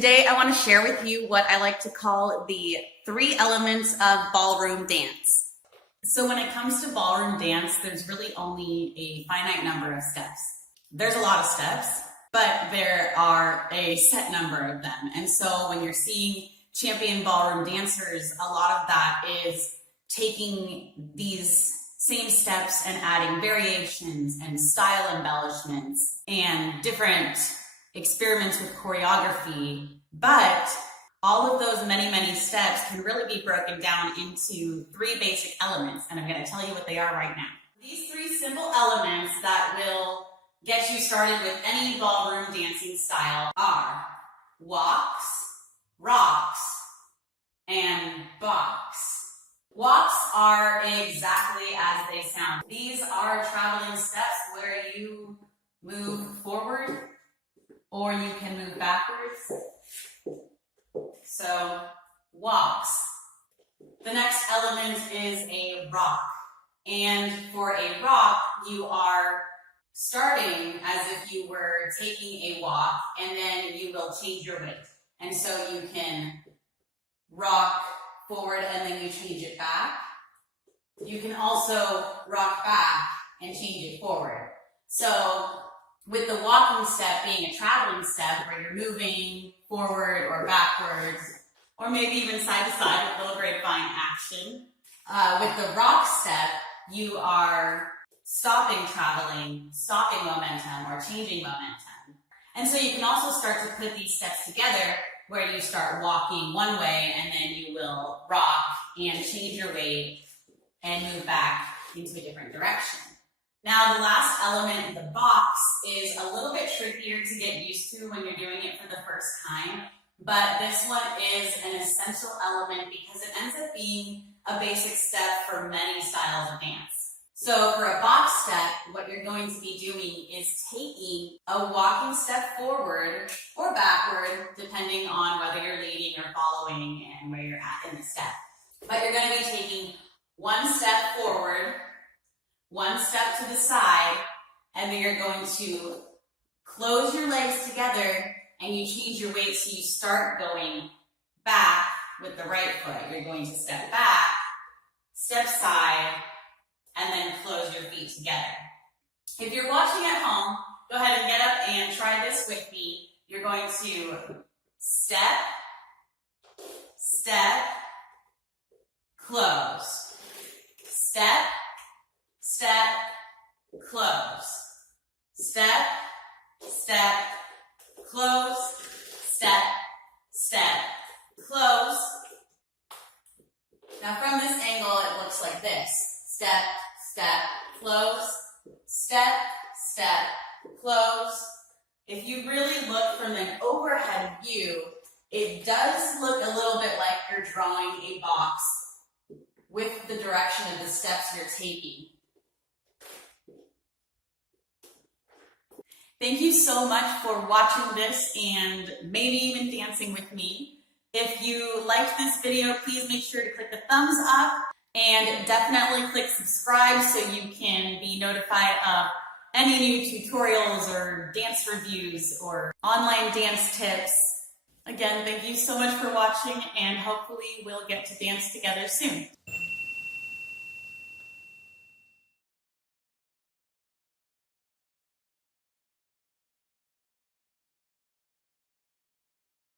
Today, I want to share with you what I like to call the 3 elements of ballroom dance. So when it comes to ballroom dance, there's really only a finite number of steps. There's a lot of steps, but there are a set number of them. And so when you're seeing champion ballroom dancers, a lot of that is taking these same steps and adding variations and style embellishments and different experiments with choreography, but all of those many steps can really be broken down into 3 basic elements, and I'm going to tell you what they are right now. These 3 simple elements that will get you started with any ballroom dancing style are walks, rocks, and box. Walks are exactly as they sound. These are traveling steps where you move forward or you can move backwards. So, walks. The next element is a rock. And for a rock, you are starting as if you were taking a walk, and then you will change your weight. And so you can rock forward and then you change it back. You can also rock back and change it forward. So, with the walking step being a traveling step where you're moving forward or backwards, or maybe even side to side with a little grapevine action. With the rock step, you are stopping traveling, stopping momentum, or changing momentum. And so you can also start to put these steps together where you start walking one way and then you will rock and change your weight and move back into a different direction. Now, the last element, the box, is a little bit trickier to get used to when you're doing it for the first time, but this one is an essential element because it ends up being a basic step for many styles of dance. So for a box step, what you're going to be doing is taking a walking step forward or backward, depending on whether you're leading or following and where you're at in the step. But you're going to be taking one step forward, one step to the side, and then you're going to close your legs together and you change your weight so you start going back with the right foot. You're going to step back, step side, and then close your feet together. If you're watching at home, go ahead and get up and try this with me. You're going to step, step, close, step, step, close, step, step, close, step, step, close. Now from this angle, it looks like this. Step, step, close, step, step, close. If you really look from an overhead view, it does look a little bit like you're drawing a box with the direction of the steps you're taking. Thank you so much for watching this and maybe even dancing with me. If you liked this video, please make sure to click the thumbs up and definitely click subscribe so you can be notified of any new tutorials or dance reviews or online dance tips. Again, thank you so much for watching and hopefully we'll get to dance together soon.